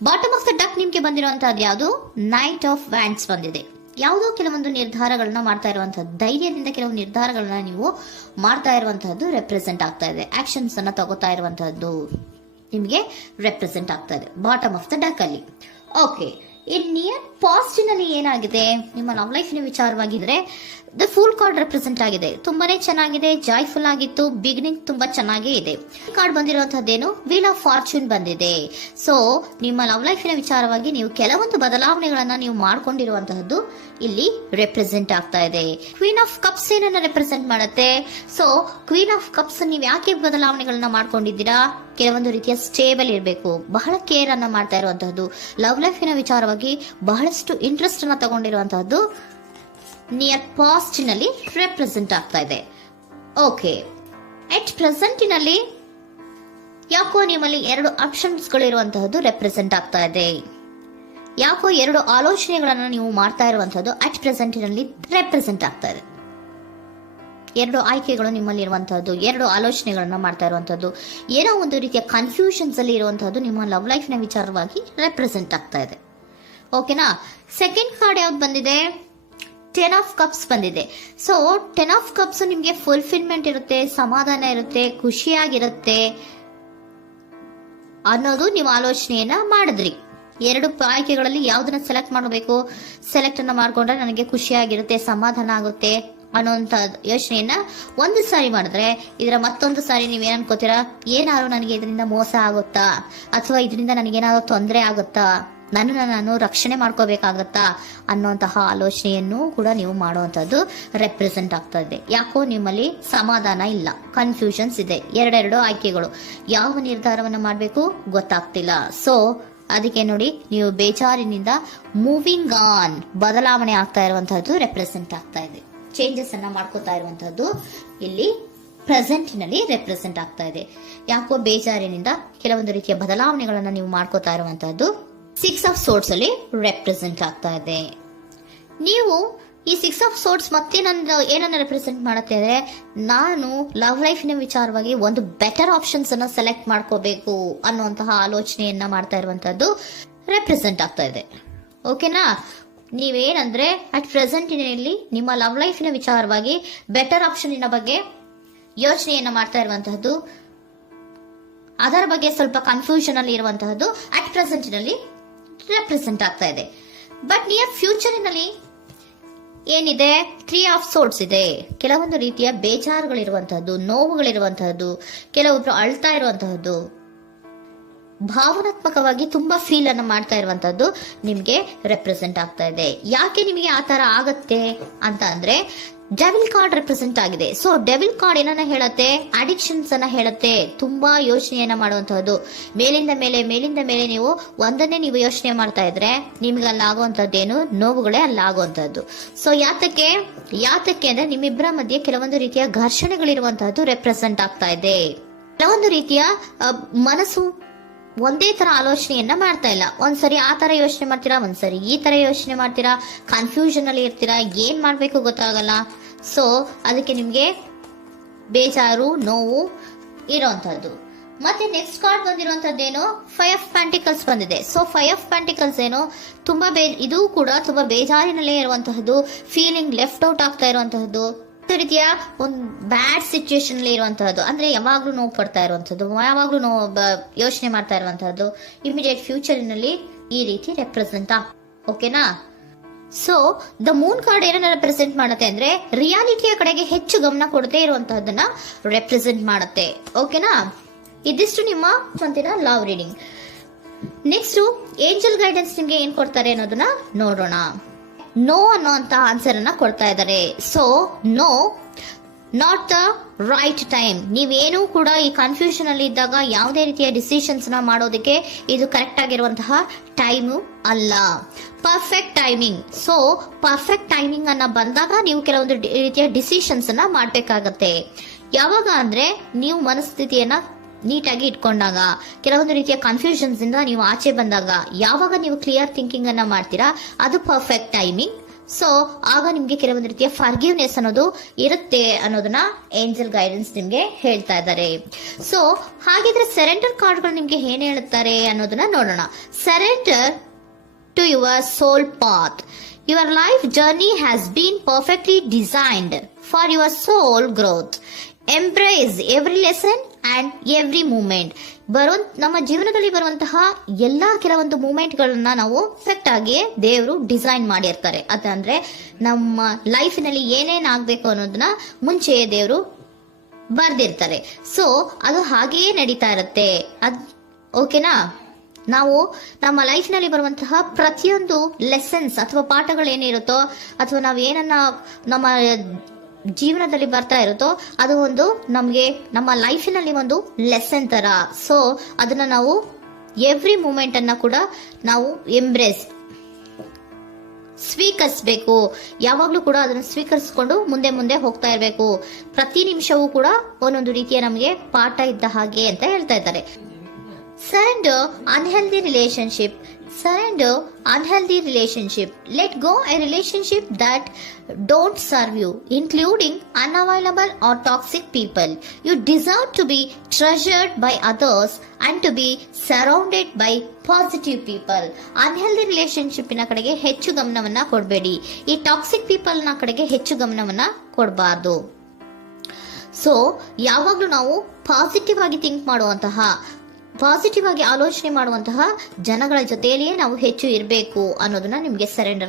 Bottom of the duck ನಿಮ್ಗೆ ಬಂದಿರುವಂತಹದ್ದು ಯಾವುದು? Knight of wands ಬಂದಿದೆ. ಯಾವುದೋ ಕೆಲವೊಂದು ನಿರ್ಧಾರಗಳನ್ನ ಮಾಡ್ತಾ ಇರುವಂತಹದ್ದು, ಧೈರ್ಯದಿಂದ ಕೆಲವು ನಿರ್ಧಾರಗಳನ್ನ ನೀವು ಮಾಡ್ತಾ ಇರುವಂತಹದ್ದು ರೆಪ್ರೆಸೆಂಟ್ ಆಗ್ತಾ ಇದೆ. ಆಕ್ಷನ್ಸ್ ಅನ್ನ ತಗೋತಾ ಇರುವಂತಹದ್ದು ನಿಮಗೆ ರೆಪ್ರೆಸೆಂಟ್ ಆಗ್ತಾ ಇದೆ ಬಾಟಮ್ ಆಫ್ ದ ಡಕ್ ಅಲ್ಲಿ. ಓಕೆ, ಇನ್ ನಿಯರ್ ಪಾಸಿಟಿವ್ನಲ್ಲಿ ಏನಾಗಿದೆ? ನಿಮ್ಮ ಲವ್ ಲೈಫಿನ ವಿಚಾರವಾಗಿದ್ರೆ ದ ಫೂಲ್ ಕಾರ್ಡ್ ರೆಪ್ರೆಸೆಂಟ್ ಆಗಿದೆ. ತುಂಬಾನೇ ಚೆನ್ನಾಗಿದೆ, ಜಾಯ್ಫುಲ್ ಆಗಿತ್ತು, ಬಿಗಿನಿಂಗ್ ತುಂಬಾ ಚೆನ್ನಾಗೇ ಇದೆ. ಕಾರ್ಡ್ ಬಂದಿರುವಂತಹದ್ದೇನು? ವೀಲ್ ಆಫ್ ಫಾರ್ಚೂನ್ ಬಂದಿದೆ. ಸೊ ನಿಮ್ಮ ಲವ್ ಲೈಫಿನ ವಿಚಾರವಾಗಿ ನೀವು ಕೆಲವೊಂದು ಬದಲಾವಣೆಗಳನ್ನ ನೀವು ಮಾಡ್ಕೊಂಡಿರುವಂತಹದ್ದು ಇಲ್ಲಿ ರೆಪ್ರೆಸೆಂಟ್ ಆಗ್ತಾ ಇದೆ. ಕ್ವೀನ್ ಆಫ್ ಕಪ್ಸ್ ಏನನ್ನ ರೆಪ್ರೆಸೆಂಟ್ ಮಾಡುತ್ತೆ? ಸೊ ಕ್ವೀನ್ ಆಫ್ ಕಪ್ಸ್ ನೀವು ಯಾಕೆ ಬದಲಾವಣೆಗಳನ್ನ ಮಾಡ್ಕೊಂಡಿದ್ದೀರಾ? ಕೆಲವೊಂದು ರೀತಿಯ ಸ್ಟೇಬಲ್ ಇರಬೇಕು, ಬಹಳ ಕೇರ್ ಅನ್ನ ಮಾಡ್ತಾ ಇರುವಂತಹದ್ದು, ಲವ್ ಲೈಫಿನ ವಿಚಾರವಾಗಿ ಬಹಳಷ್ಟು ಇಂಟ್ರೆಸ್ಟ್ ಅನ್ನ ತಗೊಂಡಿರುವಂತಹದ್ದು ನಿಯರ್ ಪಾಸ್ಟ್ನಲ್ಲಿ ರೆಪ್ರೆಸೆಂಟ್ ಆಗ್ತಾ ಇದೆ. ಓಕೆ, ಎಟ್ ಪ್ರೆಸೆಂಟಿನಲ್ಲಿ ಯಾಕೋ ನಿಮ್ಮಲ್ಲಿ 2 ಆಪ್ಷನ್ಸ್ಗಳು ಇರುವಂತಹದ್ದು ರೆಪ್ರೆಸೆಂಟ್ ಆಗ್ತಾ ಇದೆ. ಯಾಕೋ 2 ಆಲೋಚನೆಗಳನ್ನ ನೀವು ಮಾಡ್ತಾ ಇರುವಂತಹದ್ದು ಅಟ್ ಪ್ರೆಸೆಂಟಿನಲ್ಲಿ ರೆಪ್ರೆಸೆಂಟ್ ಆಗ್ತಾ ಇದೆ. 2 ಆಯ್ಕೆಗಳು ನಿಮ್ಮಲ್ಲಿ ಇರುವಂತಹದ್ದು, 2 ಆಲೋಚನೆಗಳನ್ನ ಮಾಡ್ತಾ ಇರುವಂತಹದ್ದು, ಏನೋ ಒಂದು ರೀತಿಯ ಕನ್ಫ್ಯೂಷನ್ಸ್ ಅಲ್ಲಿ ಇರುವಂತಹದ್ದು ನಿಮ್ಮ ಲವ್ ಲೈಫ್ ನ ವಿಚಾರವಾಗಿ ರೆಪ್ರೆಸೆಂಟ್ ಆಗ್ತಾ ಇದೆ. ಓಕೆನಾ? ಸೆಕೆಂಡ್ ಕಾರ್ಡ್ ಯಾವ್ದು ಬಂದಿದೆ? 10 ಆಫ್ ಕಪ್ಸ್ ಬಂದಿದೆ. ಸೊ 10 ಆಫ್ ಕಪ್ಸ್ ನಿಮ್ಗೆ ಫುಲ್ಫಿಲ್ಮೆಂಟ್ ಇರುತ್ತೆ, ಸಮಾಧಾನ ಇರುತ್ತೆ, ಖುಷಿಯಾಗಿರುತ್ತೆ ಅನ್ನೋದು ನೀವು ಆಲೋಚನೆಯನ್ನ ಮಾಡಿದ್ರಿ. 2 ಆಯ್ಕೆಗಳಲ್ಲಿ ಯಾವ್ದನ್ನ ಸೆಲೆಕ್ಟ್ ಮಾಡಬೇಕು? ಸೆಲೆಕ್ಟ್ ಅನ್ನ ಮಾಡ್ಕೊಂಡ್ರೆ ನನಗೆ ಖುಷಿಯಾಗಿರುತ್ತೆ, ಸಮಾಧಾನ ಆಗುತ್ತೆ ಅನ್ನೋಂತ ಯೋಚನೆಯನ್ನ ಒಂದು ಸಾರಿ ಮಾಡಿದ್ರೆ, ಇದರ ಮತ್ತೊಂದು ಸಾರಿ ನೀವೇನ್ ಅನ್ಕೋತೀರಾ? ಏನಾದ್ರು ನನಗೆ ಇದರಿಂದ ಮೋಸ ಆಗುತ್ತಾ, ಅಥವಾ ಇದರಿಂದ ನನಗೇನಾದ್ರು ತೊಂದರೆ ಆಗುತ್ತಾ, ನಾನು ರಕ್ಷಣೆ ಮಾಡ್ಕೋಬೇಕಾಗತ್ತಾ ಅನ್ನೋಂತಹ ಆಲೋಚನೆಯನ್ನು ಕೂಡ ನೀವು ಮಾಡುವಂತದ್ದು ರೆಪ್ರೆಸೆಂಟ್ ಆಗ್ತಾ ಇದೆ. ಯಾಕೋ ನಿಮ್ಮಲ್ಲಿ ಸಮಾಧಾನ ಇಲ್ಲ, ಕನ್ಫ್ಯೂಷನ್ಸ್ ಇದೆ, 2 ಆಯ್ಕೆಗಳು, ಯಾವ ನಿರ್ಧಾರವನ್ನ ಮಾಡಬೇಕು ಗೊತ್ತಾಗ್ತಿಲ್ಲ. ಸೊ ಅದಕ್ಕೆ ನೋಡಿ, ನೀವು ಬೇಜಾರಿನಿಂದ ಮೂವಿಂಗ್ ಆನ್, ಬದಲಾವಣೆ ಆಗ್ತಾ ಇರುವಂತಹದ್ದು ರೆಪ್ರೆಸೆಂಟ್ ಆಗ್ತಾ ಇದೆ. ಚೇಂಜಸ್ ಅನ್ನ ಮಾಡ್ಕೋತಾ ಇರುವಂತಹದ್ದು ಇಲ್ಲಿ ಪ್ರೆಸೆಂಟಿನಲ್ಲಿ ರೆಪ್ರೆಸೆಂಟ್ ಆಗ್ತಾ ಇದೆ. ಯಾಕೋ ಬೇಜಾರಿನಿಂದ ಕೆಲವೊಂದು ರೀತಿಯ ಬದಲಾವಣೆಗಳನ್ನ ನೀವು ಮಾಡ್ಕೋತಾ ಇರುವಂತಹದ್ದು 6 ಆಫ್ ಸೋರ್ಟ್ಸ್ ಅಲ್ಲಿ ರೆಪ್ರೆಸೆಂಟ್ ಆಗ್ತಾ ಇದೆ. ನೀವು ಈ 6 ಆಫ್ ಸೋರ್ಟ್ಸ್ ಮತ್ತೆ ಏನನ್ನ ರೆಪ್ರೆಸೆಂಟ್ ಮಾಡುತ್ತೆ ಅಂದ್ರೆ, ನಾನು ಲವ್ ಲೈಫಿನ ವಿಚಾರವಾಗಿ ಒಂದು ಬೆಟರ್ ಆಪ್ಷನ್ಸ್ ಅನ್ನ ಸೆಲೆಕ್ಟ್ ಮಾಡ್ಕೋಬೇಕು ಅನ್ನುವಂತಹ ಆಲೋಚನೆಯನ್ನ ಮಾಡ್ತಾ ಇರುವಂತಹದ್ದು ರೆಪ್ರೆಸೆಂಟ್ ಆಗ್ತಾ ಇದೆ. ಓಕೆನಾ? ನೀವೇನಂದ್ರೆ ಅಟ್ ಪ್ರೆಸೆಂಟಿನಲ್ಲಿ ನಿಮ್ಮ ಲವ್ ಲೈಫಿನ ವಿಚಾರವಾಗಿ ಬೆಟರ್ ಆಪ್ಷನ್ ಬಗ್ಗೆ ಯೋಚನೆಯನ್ನ ಮಾಡ್ತಾ ಇರುವಂತಹದ್ದು, ಅದರ ಬಗ್ಗೆ ಸ್ವಲ್ಪ ಕನ್ಫ್ಯೂಷನ್ ಅಲ್ಲಿ ಇರುವಂತಹದ್ದು ಅಟ್ ಪ್ರೆಸೆಂಟಿನಲ್ಲಿ ರೆಪ್ರೆಸೆಂಟ್ ಆಗ್ತಾ ಇದೆ. ಬಟ್ ನಿಯರ್ ಫ್ಯೂಚರಿನಲ್ಲಿ ಏನಿದೆ? 3 ಆಫ್ ಸೋರ್ಟ್ಸ್ ಇದೆ. ಕೆಲವೊಂದು ರೀತಿಯ ಬೇಜಾರುಗಳಿರುವಂತಹದ್ದು, ನೋವುಗಳಿರುವಂತಹದ್ದು, ಕೆಲವೊಬ್ರು ಅಳ್ತಾ ಇರುವಂತಹದ್ದು, ಭಾವನಾತ್ಮಕವಾಗಿ ತುಂಬಾ ಫೀಲ್ ಅನ್ನ ಮಾಡ್ತಾ ಇರುವಂತಹದ್ದು ನಿಮ್ಗೆ ರೆಪ್ರೆಸೆಂಟ್ ಆಗ್ತಾ ಇದೆ. ಯಾಕೆ ನಿಮಗೆ ಆ ತರ ಆಗತ್ತೆ ಅಂತ ಅಂದ್ರೆ, ಡೆವಿಲ್ ಕಾರ್ಡ್ ರೆಪ್ರೆಸೆಂಟ್ ಆಗಿದೆ. ಸೊ ಡೆವಿಲ್ ಕಾರ್ಡ್ ಏನನ್ನ ಹೇಳತ್ತೆ? ಅಡಿಕ್ಷನ್ಸ್ ಅನ್ನ ಹೇಳತ್ತೆ. ತುಂಬಾ ಯೋಚನೆಯನ್ನ ಮಾಡುವಂತಹದ್ದು, ಮೇಲಿಂದ ಮೇಲೆ ನೀವು ಒಂದನ್ನೇ ನೀವು ಯೋಚನೆ ಮಾಡ್ತಾ ಇದ್ರೆ ನಿಮ್ಗೆ ಅಲ್ಲಾಗುವಂತಹದ್ದೇನು? ನೋವುಗಳೇ ಅಲ್ಲಾಗುವಂತಹದ್ದು. ಸೊ ಯಾತಕ್ಕೆ ಅಂದ್ರೆ ನಿಮ್ಮಿಬ್ಬರ ಮಧ್ಯೆ ಕೆಲವೊಂದು ರೀತಿಯ ಘರ್ಷಣೆಗಳಿರುವಂತಹದ್ದು ರೆಪ್ರೆಸೆಂಟ್ ಆಗ್ತಾ ಇದೆ. ಕೆಲವೊಂದು ರೀತಿಯ ಮನಸ್ಸು ಒಂದೇ ತರ ಆಲೋಚನೆಯನ್ನ ಮಾಡ್ತಾ ಇಲ್ಲ. ಒಂದ್ಸರಿ ಆ ತರ ಯೋಚನೆ ಮಾಡ್ತೀರಾ, ಒಂದ್ಸರಿ ಈ ತರ ಯೋಚನೆ ಮಾಡ್ತೀರಾ, ಕನ್ಫ್ಯೂಷನ್ ಅಲ್ಲಿ ಇರ್ತೀರಾ, ಏನ್ ಮಾಡ್ಬೇಕು ಗೊತ್ತಾಗಲ್ಲ. ಸೊ ಅದಕ್ಕೆ ನಿಮ್ಗೆ ಬೇಜಾರು, ನೋವು ಇರೋಂಥದ್ದು. ಮತ್ತೆ ನೆಕ್ಸ್ಟ್ ಕಾರ್ಡ್ ಬಂದಿರುವಂತದ್ದೇನು? 5 ಆಫ್ ಪ್ಯಾಂಟಿಕಲ್ಸ್ ಬಂದಿದೆ. ಸೊ 5 ಆಫ್ ಪ್ಯಾಂಟಿಕಲ್ಸ್ ಏನು? ತುಂಬಾ ಇದು ಕೂಡ ತುಂಬಾ ಬೇಜಾರಿನಲ್ಲೇ ಇರುವಂತಹದ್ದು, ಫೀಲಿಂಗ್ ಲೆಫ್ಟ್ ಔಟ್ ಆಗ್ತಾ ಇರುವಂತಹದ್ದು, ರೀತಿಯ ಒಂದು ಬ್ಯಾಡ್ ಸಿಚುಯೇಷನ್ ಅಲ್ಲಿ ಇರುವಂತಹದ್ದು, ಅಂದ್ರೆ ಯಾವಾಗ್ಲೂ ನೋವು ಪಡ್ತಾ ಇರುವಂತಹದ್ದು, ಯಾವಾಗ್ಲೂ ಯೋಚನೆ ಮಾಡ್ತಾ ಇರುವಂತಹದ್ದು, ಇಮಿಡಿಯೇಟ್ ಫ್ಯೂಚರಿನಲ್ಲಿ ಈ ರೀತಿ ರೆಪ್ರೆಸೆಂಟ್ ಓಕೆನಾ? ಸೊ ದ ಮೂನ್ ಕಾರ್ಡ್ ಏನನ್ನ ರೆಪ್ರೆಸೆಂಟ್ ಮಾಡುತ್ತೆ ಅಂದ್ರೆ, ರಿಯಾಲಿಟಿಯ ಕಡೆಗೆ ಹೆಚ್ಚು ಗಮನ ಕೊಡದೇ ಇರುವಂತಹದನ್ನ ರೆಪ್ರೆಸೆಂಟ್ ಮಾಡುತ್ತೆ. ಓಕೆನಾ? ಇದಿಷ್ಟು ನಿಮ್ಮ ಸ್ವಂತಿನ love reading. Next angel guidance ನಿಮ್ಗೆ ಏನ್ ಕೊಡ್ತಾರೆ ಅನ್ನೋದನ್ನ ನೋಡೋಣ. ನೋ ಅನ್ನೋಂತ ಆನ್ಸರ್ ಅನ್ನ ಕೊಡ್ತಾ ಇದ್ದಾರೆ. So no, not the right time. ನೀವೇನು ಕೂಡ ಈ ಕನ್ಫ್ಯೂಷನ್ ಅಲ್ಲಿ ಇದ್ದಾಗ ಯಾವುದೇ ರೀತಿಯ ಡಿಸಿಷನ್ಸ್ ನ ಮಾಡೋದಕ್ಕೆ ಇದು ಕರೆಕ್ಟ್ ಆಗಿರುವಂತಹ ಟೈಮು ಅಲ್ಲ. Perfect timing. So perfect timing ಅನ್ನ ಬಂದಾಗ ನೀವು ಕೆಲವೊಂದು ರೀತಿಯ ಡಿಸಿಷನ್ಸ್ ಅನ್ನ ಮಾಡ್ಬೇಕಾಗತ್ತೆ. ಯಾವಾಗ ಅಂದ್ರೆ ನೀವು ಮನಸ್ಥಿತಿಯನ್ನ ನೀಟಾಗಿ ಇಟ್ಕೊಂಡಾಗ, ಕೆಲವೊಂದು ರೀತಿಯ ಕನ್ಫ್ಯೂಷನ್ಸ್ ಇಂದ ನೀವು ಆಚೆ ಬಂದಾಗ, ಯಾವಾಗ ನೀವು ಕ್ಲಿಯರ್ ಥಿಂಕಿಂಗ್ ಅನ್ನ ಮಾಡ್ತೀರಾ ಅದು ಪರ್ಫೆಕ್ಟ್ ಟೈಮಿಂಗ್. ಸೊ ಆಗ ನಿಮ್ಗೆ ಕೆಲವೊಂದು ರೀತಿಯ ಫರ್ಗಿವ್ನೆಸ್ ಅನ್ನೋದು ಇರುತ್ತೆ ಅನ್ನೋದನ್ನ ಏಂಜಲ್ ಗೈಡೆನ್ಸ್ ನಿಮ್ಗೆ ಹೇಳ್ತಾ ಇದ್ದಾರೆ. ಸೊ ಹಾಗಿದ್ರೆ ಸರೆಂಡರ್ ಕಾರ್ಡ್ಗಳು ನಿಮ್ಗೆ ಏನ್ ಹೇಳುತ್ತಾರೆ ಅನ್ನೋದನ್ನ ನೋಡೋಣ. Surrender to your soul path. Your life journey has been perfectly designed for your soul growth. Embrace every lesson and every moment. ನಮ್ಮ ಜೀವನದಲ್ಲಿ ಬರುವಂತಹ ಎಲ್ಲಾ ಕೆಲವೊಂದು ಮೂಮೆಂಟ್ಗಳನ್ನ ನಾವು ಪರ್ಫೆಕ್ಟ್ ಆಗಿ ದೇವರು ಡಿಸೈನ್ ಮಾಡಿರ್ತಾರೆ. ಅದಂದ್ರೆ ನಮ್ಮ ಲೈಫಿನಲ್ಲಿ ಏನೇನ್ ಆಗ್ಬೇಕು ಅನ್ನೋದನ್ನ ಮುಂಚೆಯೇ ದೇವರು ಬರ್ದಿರ್ತಾರೆ. ಸೊ ಅದು ಹಾಗೆಯೇ ನಡೀತಾ ಇರುತ್ತೆ. ಓಕೆನಾ? ನಾವು ನಮ್ಮ ಲೈಫ್ನಲ್ಲಿ ಬರುವಂತಹ ಪ್ರತಿಯೊಂದು ಲೆಸನ್ಸ್ ಅಥವಾ ಪಾಠಗಳೇನಿರುತ್ತೋ ಅಥವಾ ನಾವು ಏನನ್ನ ನಮ್ಮ ಜೀವನದಲ್ಲಿ ಬರ್ತಾ ಇರುತ್ತೋ ಅದು ಒಂದು ನಮಗೆ ನಮ್ಮ ಲೈಫಿನಲ್ಲಿ ಒಂದು ಲೆಸನ್ ತರ. ಸೊ ಅದನ್ನ ನಾವು ಎವ್ರಿ ಮೂಮೆಂಟ್ ಅನ್ನ ಕೂಡ ನಾವು ಎಂಬ್ರೇಸ್ ಸ್ವೀಕರಿಸಬೇಕು. ಯಾವಾಗ್ಲೂ ಕೂಡ ಅದನ್ನು ಸ್ವೀಕರಿಸಿಕೊಂಡು ಮುಂದೆ ಮುಂದೆ ಹೋಗ್ತಾ ಇರಬೇಕು. ಪ್ರತಿ ನಿಮಿಷವೂ ಕೂಡ ಒಂದೊಂದು ರೀತಿಯ ನಮಗೆ ಪಾಠ ಇದ್ದ ಹಾಗೆ ಅಂತ ಹೇಳ್ತಾ ಇದ್ದಾರೆ. Surrender unhealthy relationship. Surrender unhealthy relationship. Let go a relationship that don't serve you, including unavailable or toxic people. You deserve to be treasured by others and to be surrounded by positive people. Unhealthy relationship ನ ಕಡೆಗೆ ಹೆಚ್ಚು ಗಮನವನ್ನ ಕೊಡಬೇಡಿ. ಈ toxic people ನ ಕಡೆಗೆ ಹೆಚ್ಚು ಗಮನವನ್ನ ಕೊಡಬಾರ್ದು. So ಯಾವಾಗ್ಲೂ ನಾವು ಪಾಸಿಟಿವ್ ಆಗಿ ಥಿಂಕ್ ಮಾಡುವಂತಹ, ಪಾಸಿಟಿವ್ ಆಗಿ ಆಲೋಚನೆ ಮಾಡುವಂತಹ ಜನಗಳ ಜೊತೆಯಲ್ಲಿಯೇ ನಾವು ಹೆಚ್ಚು ಇರಬೇಕು ಅನ್ನೋದನ್ನ ನಿಮ್ಗೆ ಸರೆಂಡರ್